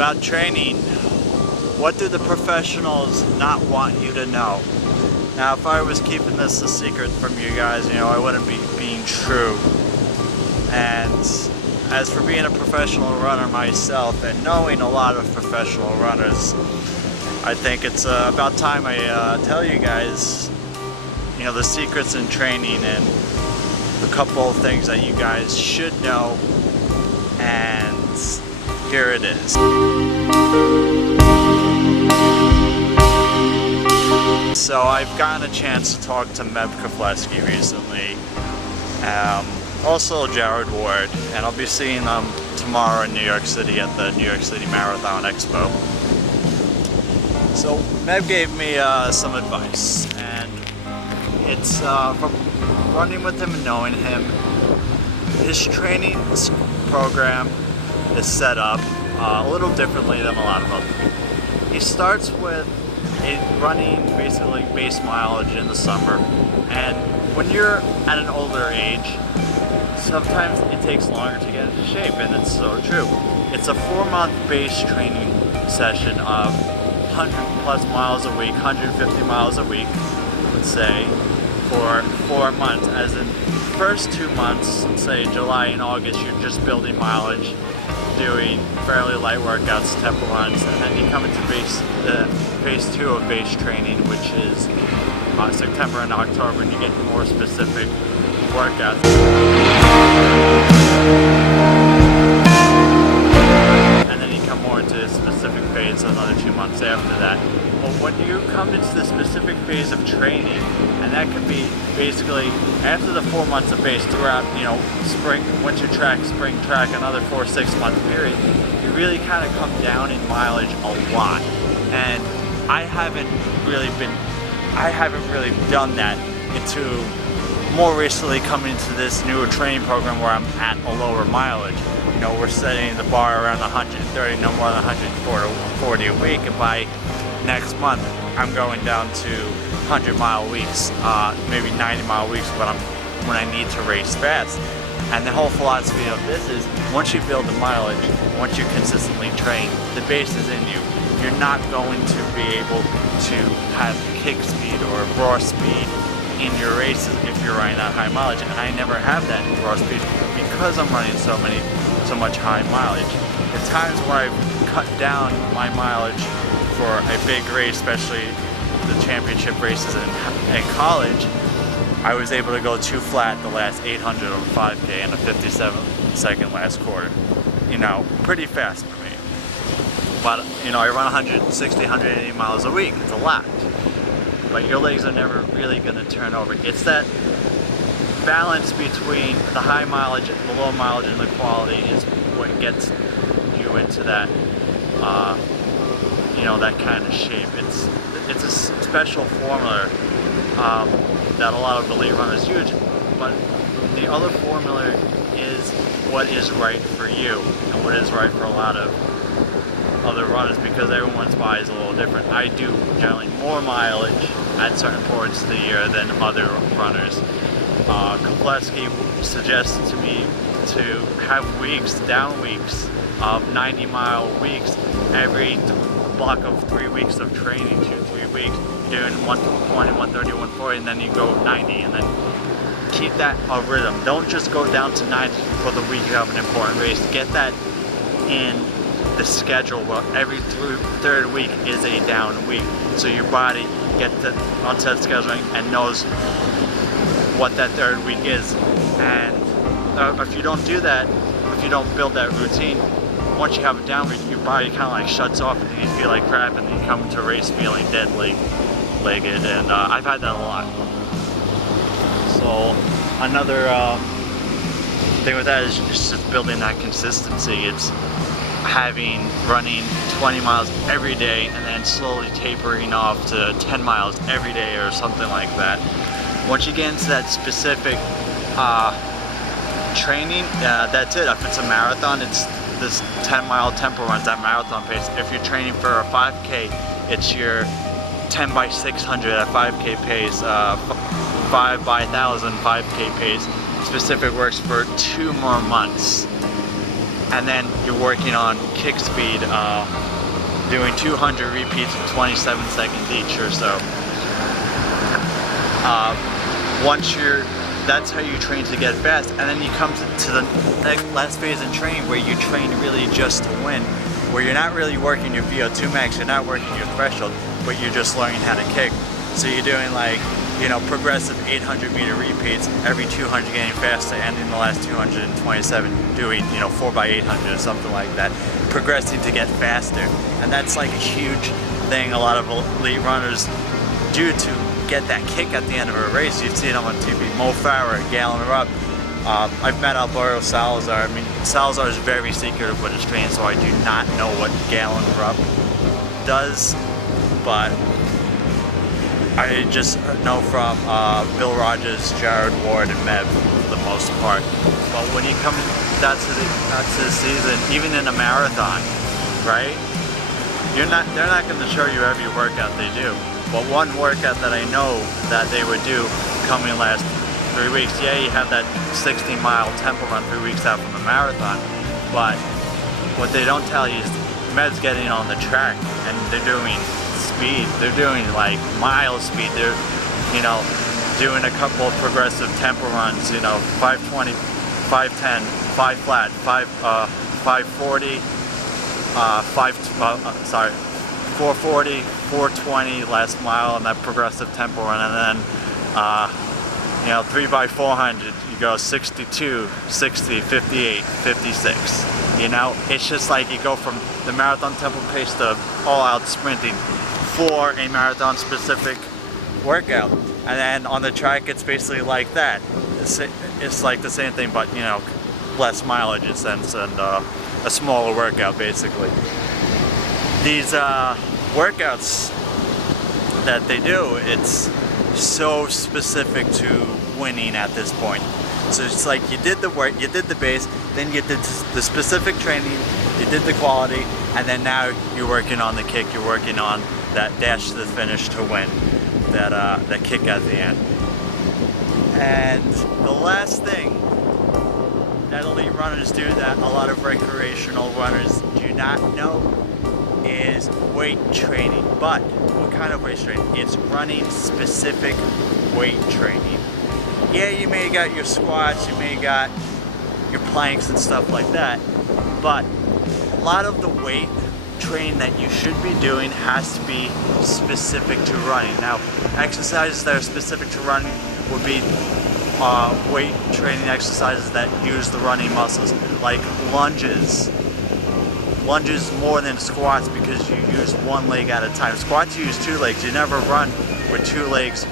About training, what do the professionals not want you to know? Now, if I was keeping this a secret from you guys, I wouldn't be being true. And as for being a professional runner myself and knowing a lot of professional runners, I think it's about time I tell you guys, the secrets in training and a couple of things that you guys should know. And here it is. So I've gotten a chance to talk to Meb Kafleski recently, also Jared Ward, and I'll be seeing them tomorrow in New York City at the New York City Marathon Expo. So Meb gave me some advice, and it's from running with him and knowing him. His training program is set up a little differently than a lot of them. He starts with running basically base mileage in the summer, and when you're at an older age, sometimes it takes longer to get into shape, and it's so true. It's a 4-month base training session of 100 plus miles a week, 150 miles a week, let's say, for 4 months. As in first 2 months, let's say July and August, you're just building mileage, doing fairly light workouts, tempo runs, and then you come into phase 2 of base training, which is September and October, and you get more specific workouts. And then you come more into a specific phase another 2 months after that. But when you come into the specific phase of training, and that could be basically after the 4 months of base throughout, spring, winter track, spring track, another 4-6 month period, you really kind of come down in mileage a lot. And I haven't really done that until more recently coming into this newer training program where I'm at a lower mileage. We're setting the bar around 130, no more than 140 a week, and by next month I'm going down to 100-mile weeks, maybe 90-mile weeks when I need to race fast. And the whole philosophy of this is, once you build the mileage, once you consistently train, the base is in you. You're not going to be able to have kick speed or raw speed in your races if you're running that high mileage, and I never have that raw speed because I'm running so much high mileage. The times where I've cut down my mileage for a big race, especially the championship races in college, I was able to go too flat the last 800 over 5K in a 57-second last quarter. Pretty fast for me. But, I run 160, 180 miles a week. It's a lot. But your legs are never really going to turn over. It's that balance between the high mileage, the low mileage, and the quality is what gets you into that, that kind of shape. It's a special formula that a lot of elite runners use, but the other formula is what is right for you and what is right for a lot of other runners, because everyone's body is a little different. I do generally more mileage at certain points of the year than other runners. Kafleski suggested to me to have down weeks of 90-mile weeks, every block of 3 weeks of training, 2-3 weeks, doing 120, 130, 140, and then you go 90, and then keep that a rhythm. Don't just go down to 90 for the week you have an important race. Get that in the schedule where every third week is a down week, so your body gets onto that scheduling and knows what that third week is. And if you don't do that, if you don't build that routine, once you have a down week, your body kind of like shuts off and you feel like crap, and then you come into a race feeling dead-legged, and I've had that a lot. So another thing with that is just building that consistency. It's running 20 miles every day and then slowly tapering off to 10 miles every day or something like that. Once you get into that specific training, that's it. If it's a marathon, it's this 10-mile tempo runs, that marathon pace. If you're training for a 5K, it's your 10 by 600 at 5K pace, 5 by 1,000 5K pace. Specific works for 2 more months. and then you're working on kick speed, doing 200 repeats in 27 seconds each or so. That's how you train to get fast, and then you come to the last phase in training where you train really just to win, where you're not really working your VO2 max, you're not working your threshold, but you're just learning how to kick. So you're doing like, you know, progressive 800 meter repeats, every 200 getting faster, and in the last 227 doing, you know, 4x800 or something like that, progressing to get faster. And that's like a huge thing a lot of elite runners do to get that kick at the end of a race. You've seen them on TV, Mo Farah, Gallon Rupp. I've met Alvaro Salazar. I mean, Salazar is very secretive with his training, so I do not know what Gallon Rupp does, but I just know from Bill Rogers, Jared Ward, and Meb for the most part. But when you come down to the season, even in a marathon, right? They're not going to show you every workout they do. But one workout that I know that they would do coming last 3 weeks, yeah, you have that 60-mile tempo run 3 weeks out from the marathon, but what they don't tell you is Meb's getting on the track and they're doing speed. They're doing like mile speed. They're, you know, doing a couple of progressive tempo runs, you know, 520, 510, 5 flat, 540, 440, 420 last mile on that progressive tempo run, and then you know, 3x400, you go 62, 60, 58, 56. You know, it's just like you go from the marathon tempo pace to all-out sprinting for a marathon specific workout, and then on the track it's basically like that. It's like the same thing, but you know, less mileage in a sense, and a smaller workout basically. These workouts that they do, it's so specific to winning at this point. So it's like you did the work, you did the base, then you did the specific training, you did the quality, and then now you're working on the kick, you're working on that dash to the finish to win, that kick at the end. And the last thing that elite runners do that a lot of recreational runners do not know is weight training. But what kind of weight training? It's running specific weight training. Yeah, you may got your squats, you may got your planks and stuff like that, but a lot of the weight training that you should be doing has to be specific to running. Now, exercises that are specific to running would be weight training exercises that use the running muscles, like lunges. Lunges more than squats because you use one leg at a time. Squats you use two legs. You never run with two legs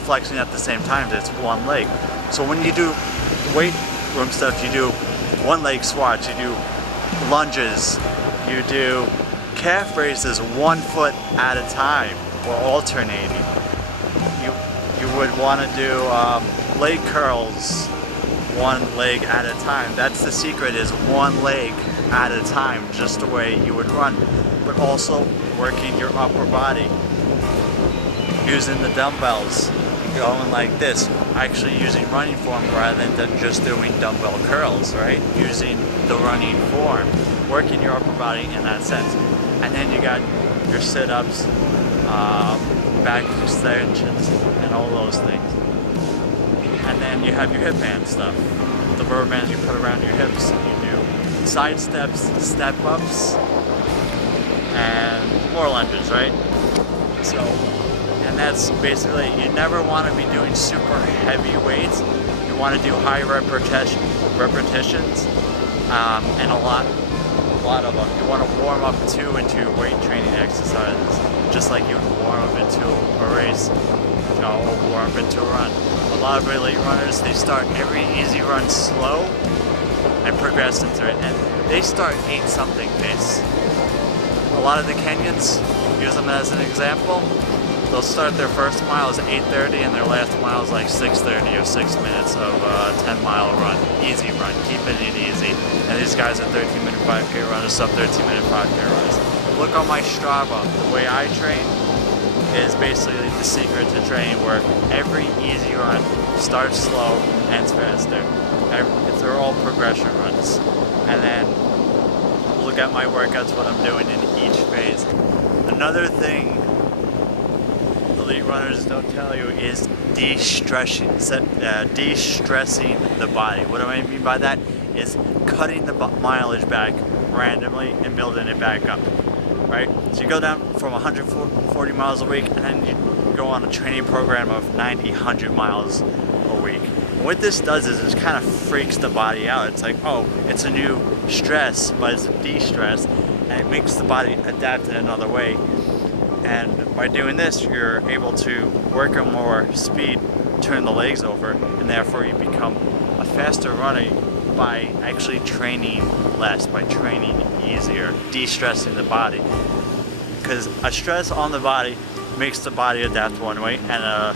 flexing at the same time. It's one leg. So when you do weight room stuff, you do one leg squats, you do lunges, you do calf raises 1 foot at a time or alternating. You would want to do leg curls 1 leg at a time. That's the secret, is 1 leg at a time, just the way you would run, but also working your upper body, using the dumbbells, going like this, actually using running form rather than just doing dumbbell curls, right? Using the running form, working your upper body in that sense. And then you got your sit-ups, back extensions, and all those things. And then you have your hip band stuff, the rubber bands you put around your hips. You do side steps, step ups, and more lunges, right? So, and that's basically, you never want to be doing super heavy weights. You want to do high repetitions, and a lot of them. You want to warm up into weight training exercises, just like you would warm up into a race, or warm up into a run. A lot of elite runners, they start every easy run slow and progress into it, and they start 8-something pace. A lot of the Kenyans, use them as an example, they'll start their first mile as 8:30 and their last mile is like 6:30 or 6 minutes of a 10-mile run. Easy run, keeping it easy. And these guys are 13-minute 5K runners, sub 13-minute 5K runners. Look on my Strava. The way I train is basically the secret to training, where every easy run starts slow, ends faster. They're all progression runs. And then look at my workouts, what I'm doing in each phase. Another thing elite runners don't tell you is de-stressing the body. What do I mean by that? Is cutting the mileage back randomly and building it back up, right? So you go down from 140 miles a week and then you go on a training program of 90, 100 miles a week. What this does is it kind of freaks the body out. It's like, oh, it's a new stress, but it's a de-stress, and it makes the body adapt in another way. And by doing this, you're able to work on more speed, turn the legs over, and therefore you become a faster runner by actually training less, by training easier, de-stressing the body. Because a stress on the body makes the body adapt one way, and a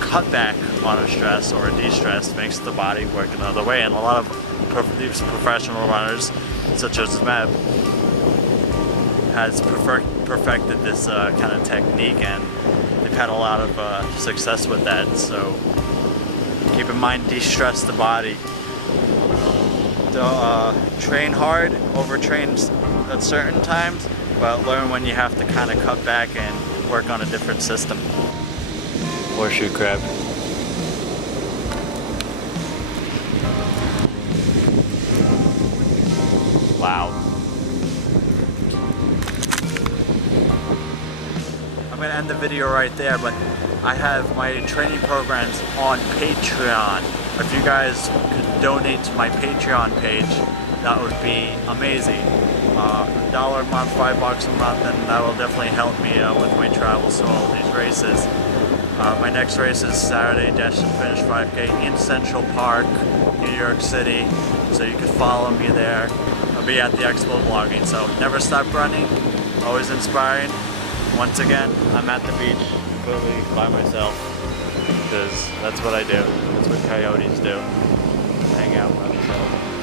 cutback on a stress or a de-stress makes the body work another way. And a lot of these professional runners, such as Meb, has perfected this kind of technique, and they've had a lot of success with that. So keep in mind, de-stress the body. Don't train hard, overtrain at certain times, but learn when you have to kind of cut back and work on a different system. Horseshoe crab. Wow. I'm gonna end the video right there, but I have my training programs on Patreon. If you guys could donate to my Patreon page, that would be amazing. $1 a month, $5 a month, and that will definitely help me with my travels to all these races. My next race is Saturday, Dash and Finish 5K in Central Park, New York City, so you can follow me there. I'll be at the Expo vlogging, so never stop running, always inspiring. Once again, I'm at the beach completely by myself, because that's what I do. That's what coyotes do. Hang out by themselves.